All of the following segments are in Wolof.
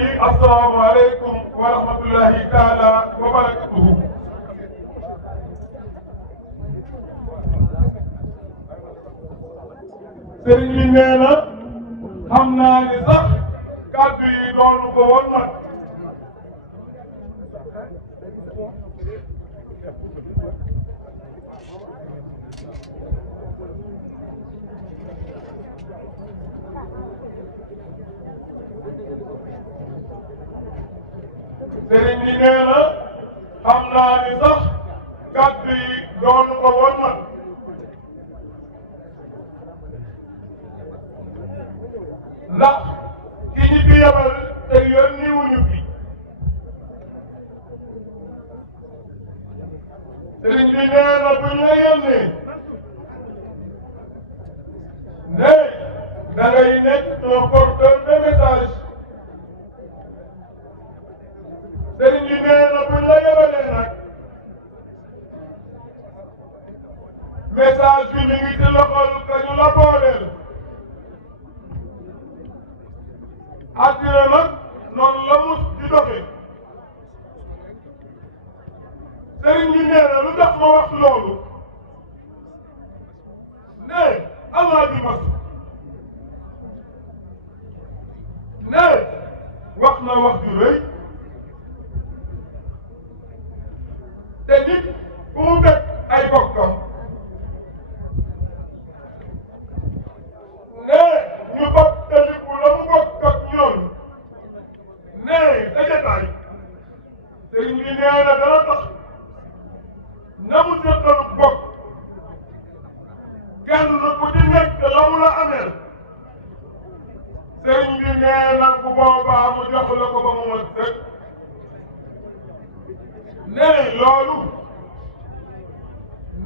yi asalaamaaleykum wa rahmatullahi taala wa barakatuhu. sëriñ bi nee na xam naa ni sax kàddu yi doonu ko woon nag. sëriñ bi nee na xam naa ni sax kàddu yi doonu ko woon nag. ndax ki ñu fi yebal te yónni wuñu fi. sëriñ bi nee na bu ñu la yónnee ne da ngay nekk un porteur de message. sëriñ bi nee na bu ñu la yebalee nag message bi mi ngi ci loxol ka ñu la booleel. àddina nag noonu la mus di doxee. sëriñ bi nee na lu tax ma wax loolu ne allah di mas ne wax na wax ju rëy te nit bu mu fekk ay bokkam ne ñu bokk taliku la mu bokk ak ñoom ne sa jotaay sëriñ bi nee na dana tax na mu jëndalu bokk kenn ku ci nekk la mu la ameel sëriñ bi nee na bu boobaa mu jox la ko ba mu mat sëkk. ne loolu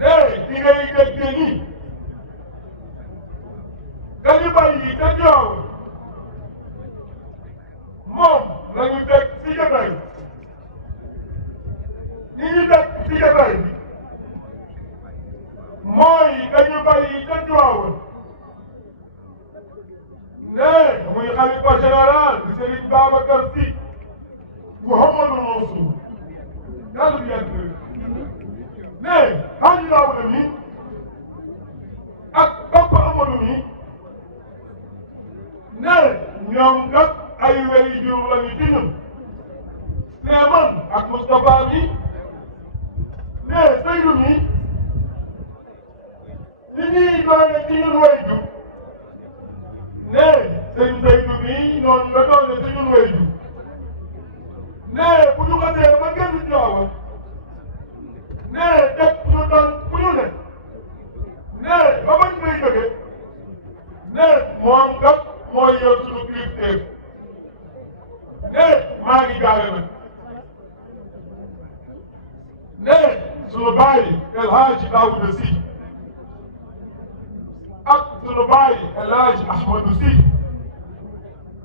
ne di ngay dégg ni dañu bàyyi te joow moom la ñu teg ci jotaay ñi ñu teg ci jotaay bi mooy dañu bàyyi te joow ne muy xalifa général di Serigne Babacar Sy Mouhamadou Mansour yàlla bi yàgg ne Hadji Daouda mi ak Papa Amadou mi ne ñoom kat ay wey jur lañu ci ñun ne man ak Moustapha mi ne Seydou mi li ñuy doone ci ñun wey jur ne sëñ Seydou mi noonu la doone ci ñun wey jur ne bu ñu xasee ba gën Tiwaawan ne teg ñu doon bu ñu ne ba bañ koy jóge ne moom kat mooy yor suñu kilifteef ne maa ngi jaare nag ne suñu baay El Hadji Daouda Sy ak suñu baay El Hadji Ahmadou Sy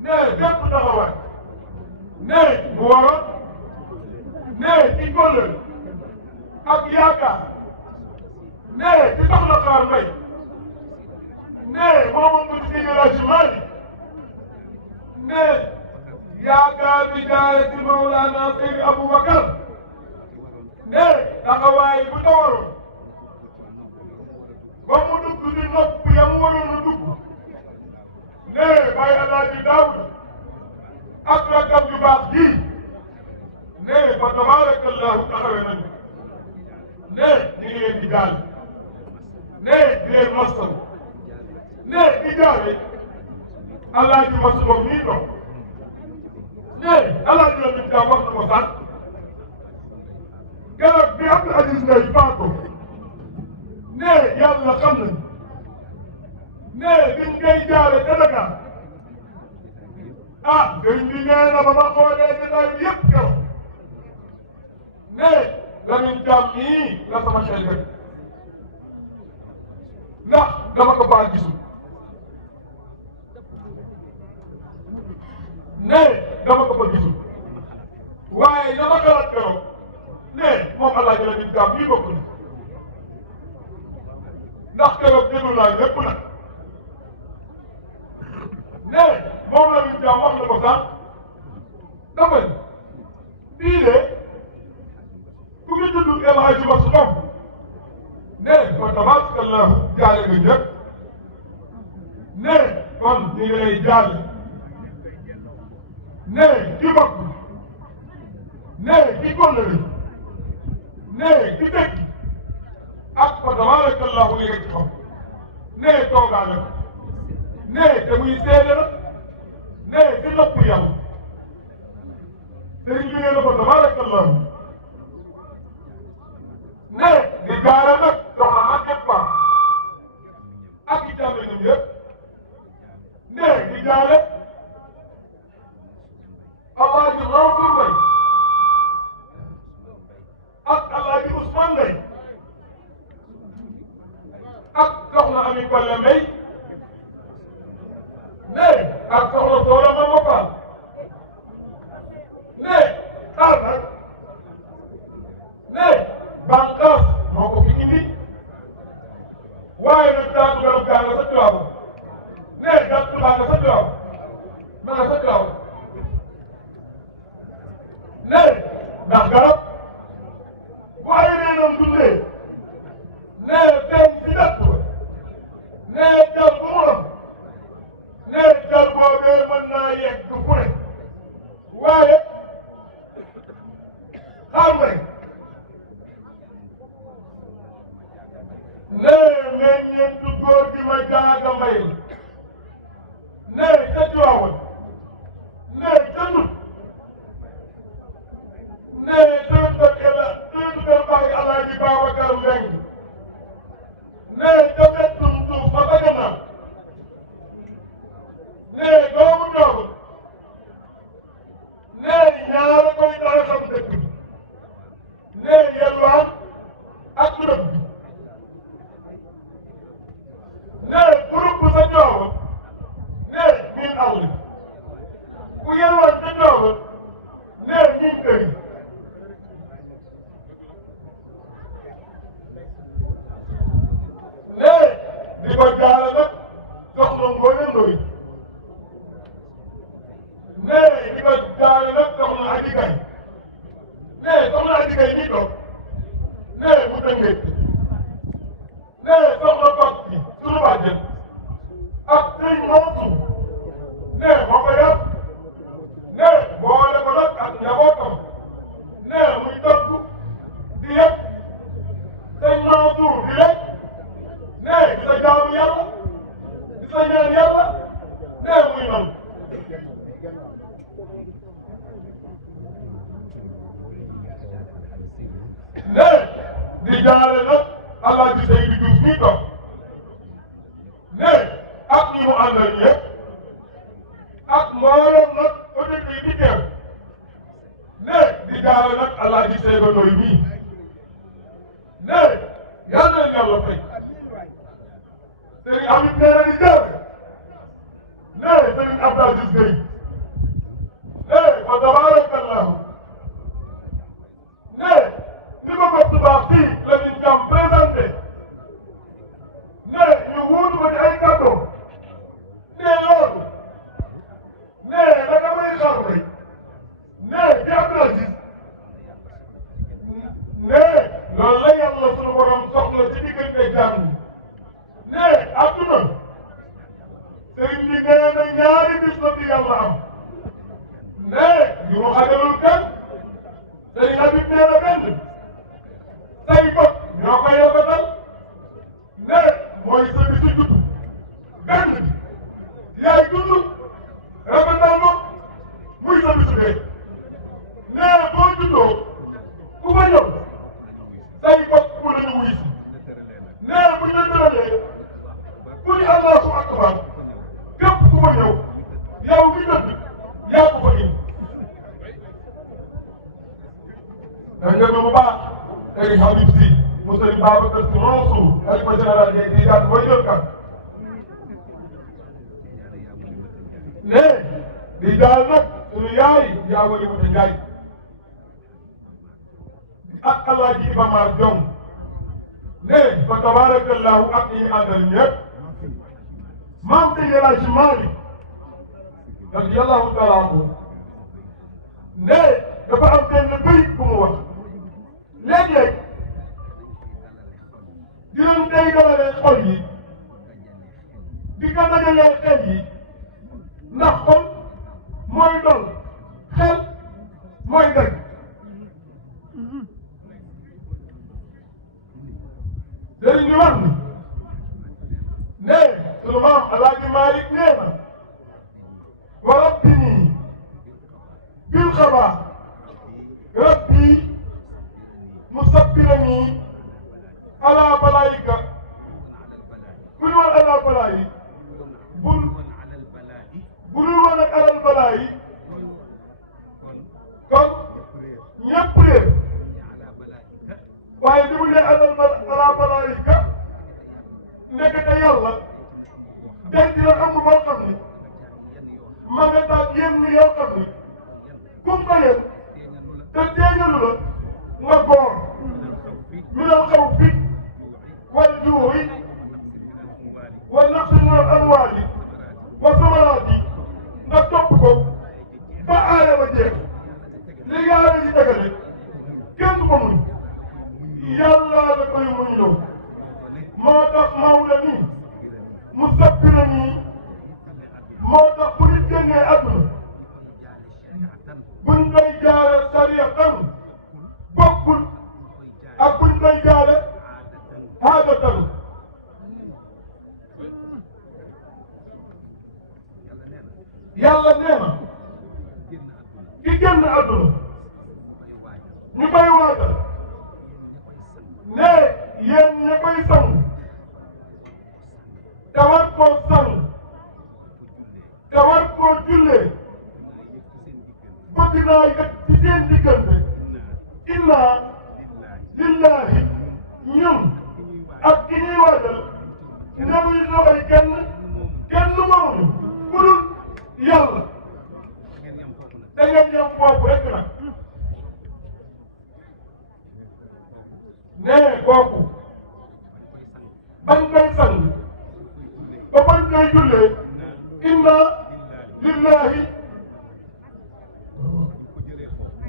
ne bépp taxawaay ne bu waroon ne ci kóllëre ak yaakaar ne ci soxla Xaar Mbay ne moomoom bu ci El Hadji Malick ne yaakaar bi jaare ci Mawlana Seydi Aboubacar ne taxawaay bu ca waroon ba mu dugg ci nopp ya mu waroon a dugg ne Baay Alaaji Daawuda ak rakkam yu baax ji ne fa tabarakallahu taxawe nañu ne ñu ngi leen di jaal ne di leen masal ne di jaale Alaaji Masu moom nii toog ne Alaaji Lamin Caam wax na ko sax garab bi Abdou Aziz Ndeye faatoo ne yàlla xam nañu ne biñ koy jaale ca Dakar ah sëriñ bi nee na ba ma xoolee jotaay bi yëpp keroog ne Lamin Caam nii la sama xel rek ndax dama ko faa gisul ne dama ko fa gisul waaye dama xalaat keroog ne moom Alaaji Lamin Caam nii bokk na ndax keroog déglu naa lépp nag ne moom Lamin Caam wax na ko sax dafa ne fii de ku ngi tudd El Hadji Bass Ngom ne fa tabarakallahu jaale nga ñëpp ne kon ñu ngi lay jaale ne ki bokk ne ki kóllëre ne ki dëkk ak fa tabarakallahu li nga ci xam ne toogaale ko ne te muy seede la ne di nopp yàlla sëriñ bi ne la fa tabarakallahu ne di jaare nag soxna Maguette Ba ak i jàmminam yëpp ne di jaare Alaaji Mansour Mbaye ak Alaaji Ousmane Mbaye ak soxna Ami Kolle Mbaye ne ak soxna Soxna Mama Fall ne taal nag ne bànqaas moo ko fi indi waaye nag daanu garab gaa nga sa tuwaabu ne gàtt baa nga sa tuwaabu ma nga sa tuwaabu ne ndax garab bu ay reenam dundee ne feeñ si dëkk ba ne jar bu mu am ne jar boobee mën naa yegg fu ne waaye xam rek ne meññeentu góor gi ma jaaga mbay la ne ca Tiwaawan ne ca Ndut ne tëdd kër Baay Alaaji Babacar Mbeng ne ca mettum suuf ba ba gannaaw ne doomu doomu ne ñaara koy dara xam dëkk bi ne yelwaan ak rëbb bi ne groupe sa Tiwaawan ne miin àll bi ku yelwaan sa Tiwaawan ne miin kër yi ne di ko jaale nag soxna Ngoone Ndoy ne di ko jaale nag soxna Adi Gay ne soxna Adi Gay nii toog ne mu tëngee ne soxna Fatou bi sunu bàjjen ak sëñ Mansour ne moo ko yar ne boole ko nag ak njabootam ne muy togg di yëpp sëñ Mansour di lekk ne di sa jaamu yàlla di sa ñaan yàlla ne muy nangu ne di jaale nag Alaaji Seydou Diouf mi toog ne ak ñi mu àndal yëpp ak mboolem nag auditeurs yi di teew ne di jaale nag Alaaji Seydou Ndoye mii ne yal na yàlla fay Serigne Amit nee na di jaale ne Serigne Abdou Aziz Gueye ne fa tabarakallahu ne li ma bokk baax fii la ñu jàm présenté ne ñu wuutu ko ci ay kàddoom ne loolu ne naka may xaar bay ne di Abdou Aziz ne loolu la yàlla sunu borom soxla ci diggante jàmm ne adduna sëriñ bi nee na ñaari bis la fi yàlla am ne yu mu xajalul kenn sëriñ Habib nee na benn say bopp ñoo ko yokkatal ne mooy sa bisu judd benn bi yaay dund rafetal ko muy sa bisu dee ne boo juddoo ku fa ñëw say bopp ku la ñu wuy si ne bu ñu la tëralee ku ni Allahu akbar képp ku fa ñëw yow mi tëdd yaa ko fa indi da nga bu baax Serigne Habib Sy mu Serigne Babacar Sy Mansour xalifa général des Tidianes mooy jël kan ne di jaal nag sunu yaay yaa wali mu te njaay ak Alaaji Iba Mar Jong ne fa tabarakallahu ak ñi ñu àndal ñëpp maam Seydi El Hadji Malick radiyallahu taala anhu mooy dëgg sëriñ bi wax ni ne sunu maam Alaaji Maalik nee na wa rabbini bil xabaa rabbi musabbirani ala balaayika ku ñu woon ala balaayi bul dul woon ak alal balaayi kon ñëpp réer waaye bi mu ne ala balaayika ndekete yàlla denc la am boo xam ni ma nga taat yenn yoo xam ni kum ko yéen te teeñalu la nga góor minal xawfi wal juu'i wa naqsi minal amwaali wa samaraati nga topp ko ba aaya ba jeex li yàlla yi dagale kenn ko muñ yàlla da koy muñ loo moo tax Maodo nii mu sabbira nii moo tax bu nit génnee àdduna buñ koy jaale sariyatan bokkul ak buñ koy jaale aadatan yàlla nee na ki génn àdduna ñu koy waajal ne yéen ñi koy sang te war koo sang te war koo jullee bëgg naa yëg ci seen diggante inna lillahi ñun ak ki ñuy waajal nemuy loxoy kenn moomuñu ku dul yàlla da ngeen yem foofu rek nag nee kooku bañ koy sang ba bañ koy jullee inna lillahi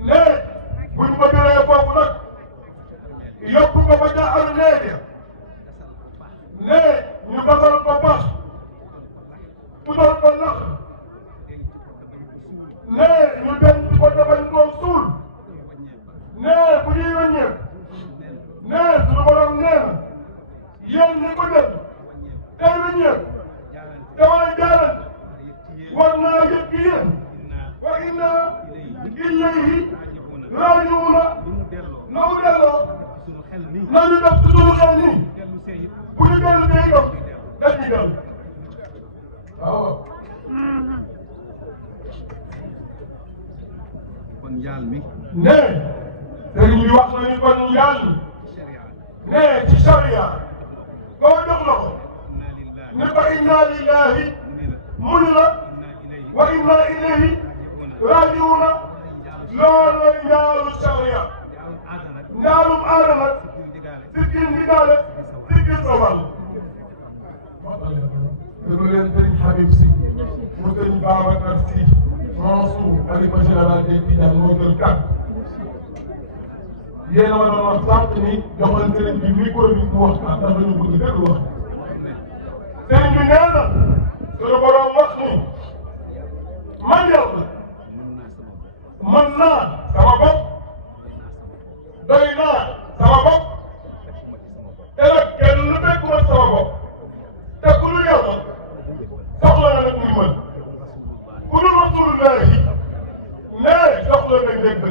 nee buñ ko jëlee foofu nag yóbbu ko ba ca armeel ya nee ñu gasal ko baax utal ko nax nee ñu denc ko te bañ koo suul nee bu ñuy wàññeeku nee suñu borom nee na yéen ñi ko jël tey wàññeeku te war a jaarante war naa yëg ci yéen wa inna ilayhi raaji'uuna na mu delloo nañu def ci suñu xel nii bu ñu dellu tey dox dañuy dellu waaw. kon njaal mi. nee sëriñ bi wax nañu kon njaal mi. nee ci sariya. koo jox la ko. ne ko inna lillahi mu ni la wa inna ilayhi raaji'uuna loolu njaalu sariya. njaalum aada nag sikkin ndigaale sikkin sawal. déglu leen sëriñ Habib Sy mu sëriñ Babacar Sy Mansour xalifa général des Tidianes moo jël kàddu yéen a ma doon wax sànq ni joxoon sëriñ bi micro bi mu wax ndax dañu bëgg déglu wax sëriñ bi nee na suñu borom wax ni man yàlla mën naa sama bopp doy naa sama bopp te nag kenn fekkuma sama bopp te ku dul yàlla soxla na nag ndimbal ku dul rasulullahi nee soxla na dégg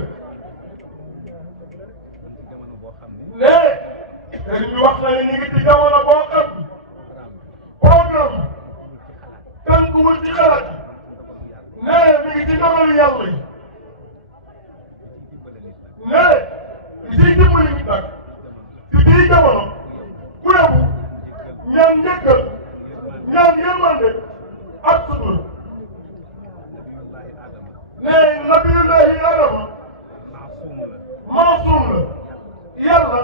nee sëriñ bi wax na ne ñu ngi ci jamono boo xam programme tànkuwul ci xalaat nee mi ngi ci ndogalu yàlla yi nee li ciy dimbali nit nag ci bii jamono ku yebu ñaan njëkkal ñaan yërmande ak sutur nee nabiyullahi Adama maasum la yàlla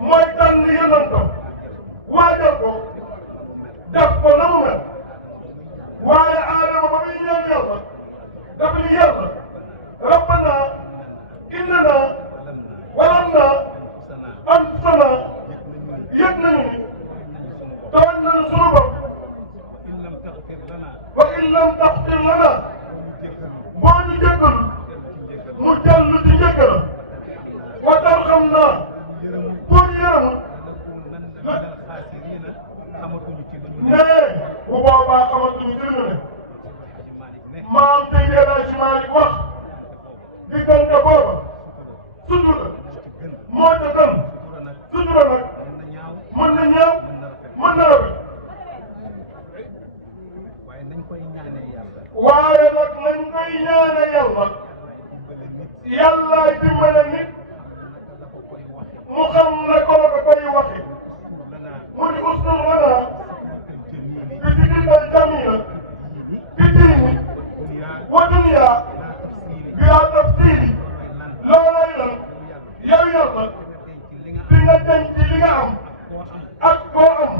mooy tànn yonentam waajal ko def ko na mu mel waaye Adama ba muy ñaan yàlla dafa ni yàlla rabbana innana walamna anfusana yëg nañu ni tooñ nañu sunu bopp wa in lam taxfir lana boo ñu jéggal nu ma yàllaay dimbale nit mu xam ne ko la ko koy waxe mu di ustur lana bi sikrikal jamila fi diini wa dunya bila tafsiri loolay lan yow yàlla fi nga denc li nga am ak koo am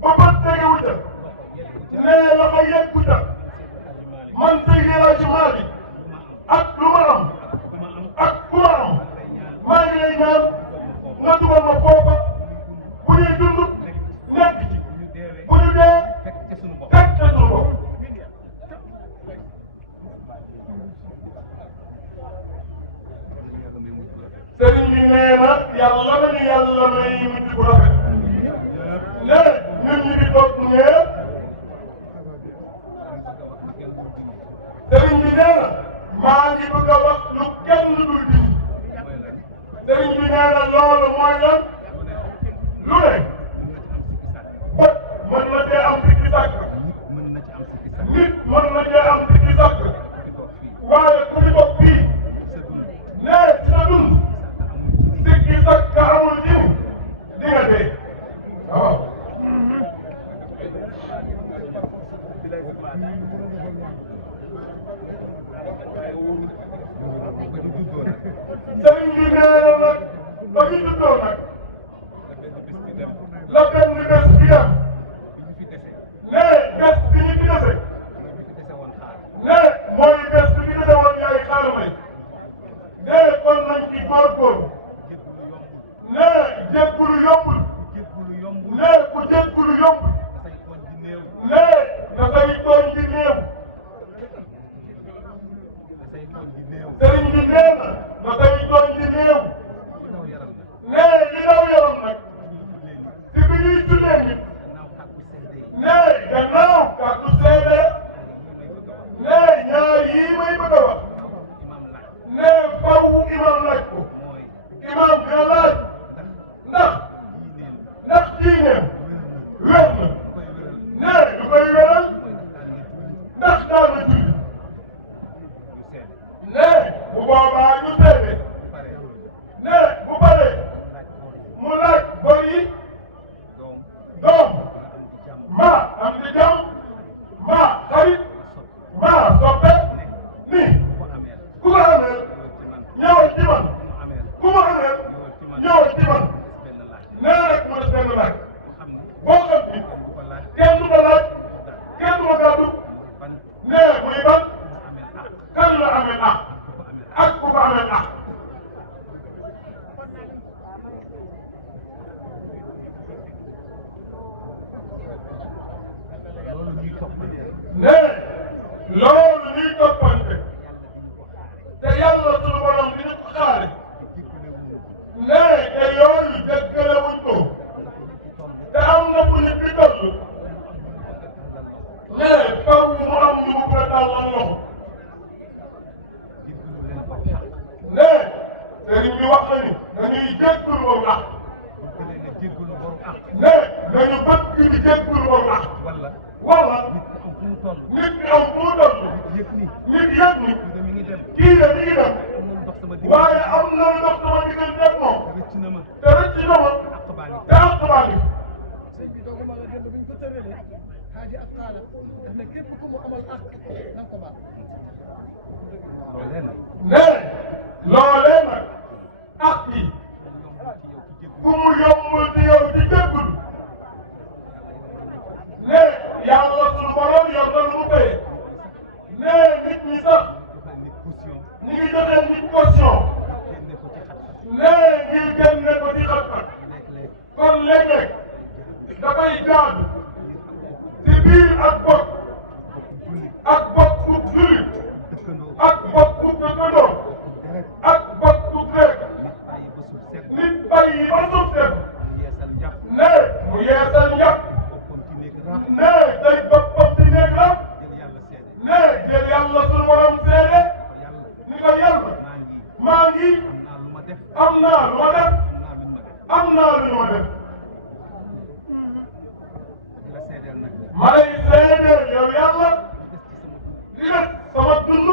ba bët tegewu ca nee la ma yeggu ca man Seydi El Hadji Malick ak lu ma am ak ku ma am maa ngi lay ñaan nga dugal ma foofa bu ñuy dund nekk ci bu ñu dee fekk ca sunu bopp. sëriñ bi nee na yàlla na ni yàlla may mujj bu rafet ne ñun ñi di toog ñëpp sëriñ bi nee na maa ngi bëgg a wax lu kenn dul dindi sëriñ bi nee na loolu mooy lan lu ne bët mën na cee am sikki sàkk nit mën na cee am sikki sàkk waaye ku fi toog fii nee ci sa dund sikki sàkk amul ci di nga dee waaw sëriñ bi nee na nag ba ñu juddoo nag la benn bés bi dem nee bés bi ñu fi dese nee mooy bés bi ñu dese woon yaay xaar may nee kon nañ ci góorgóorlu nee jéggulu yombul nee ku jéggulu yombul nee dafay tooñ di néew sëriñ bi nee na dafay tooñ di néew nee li daw yaram nag si bi ñuy jullee nit nee gannaaw kàddu seede nee ñaar yii may bëgg a wax nee faw imam laaj ko imam dina laaj ndax diineem wér na nee du koy wéral ndax daal na julli nee bu boobaa ñu seede nee bu paree mu laaj bor yi doom mbaa am di jàmm mbaa xarit mbaa soppe ni ku ko ameel ñëwal ci man ku ma ameel ñëwal ci man nee rek mu des benn laaj boo xam ni kenn du ko laaj kenn du ko gàddu nee muy ban kan la ameel ak ku ko ameel nee loolu ñuy toppante te yàlla sunu borom dina ko xaare nee te yooyu jéggale wuñ ko te am na fu nit di toll nee faw mu am lu mu ko tàllal loxo nee sëriñ bi wax na ni dañuy jéggul boru ak nee dañu bëgg di jéggul boru ak wala nit ki am fu mu toll nit yëg ni kii de mi ngi dem waaye am na lu dox sama diggante ak moom te rëcc na ma te àq baa ngi sëñ bi dooguma la démb bi ñu ko tëralee xaaji ak xaala daf ne képp ku mu amal àq na nga ko baal nee loolee nag àq yi ku mu yombul ci yow ci jéggul nee yàlla sunu borom yor na lu mu fayee nee nit ñi sax ñi ngi joxe nit caution nee ngir génne ko ci xat-xat kon léeg-léeg dafay jaadu ci biir ak bokk ku jullit ak bokk ku dëkkandoo ak bokk ku rek nit bàyyi ba suuf seen nee mu yeesal njàpp nee day boppam ci néeg la nee jël yàlla sunu borom seede ni ko yàlla maa ngi am naa lu ma def am naa lu ma def ma lay seedeel yow yàlla li des sama dund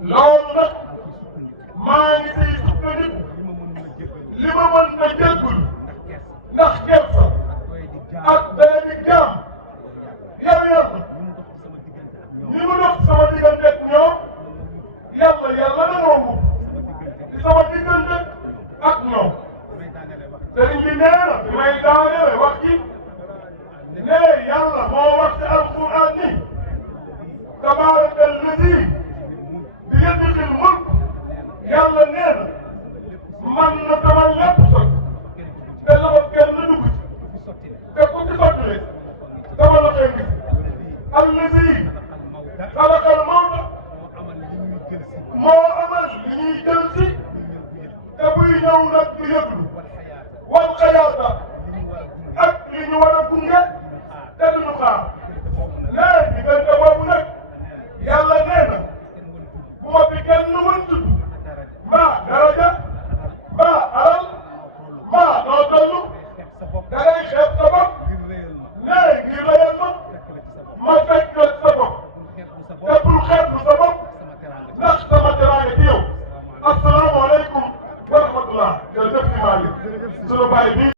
loolu nag maa ngi siy sukkandiku li ma mën a jéggul ndax gerte ak benn jaam yow yàlla ni mu dox sama diggante ak ñoom yàlla na romb ci sama diggante ak ñoom sëriñ bi nee na bi may daanele wax ci ne yàlla moo wax ci alquran ni tabaraka alladi bi yadihil mulk yàlla nee na man na sama lépp sot te loxo kenn dugg ci te ku ci sottile sama loxo ngi alladi xalaqal mawta moo amal li ñuy jël si te buy ñëw nag du yëglu wal xayaata ak li ñu war a gunge te duñu xaar nee diggante boobu nag yàlla nee na bu ma fi kenn mën tudd mbaa daraja mbaa alal mbaa noo tollu da ngay xeeb sa bopp nee ngir rëyal ma fekk la sa bopp te bul xeeblu sa bopp ndax sama teraanga ci yow asalaamaaleykum wa rahmatullah jërëjëf si Malick sunu baay bi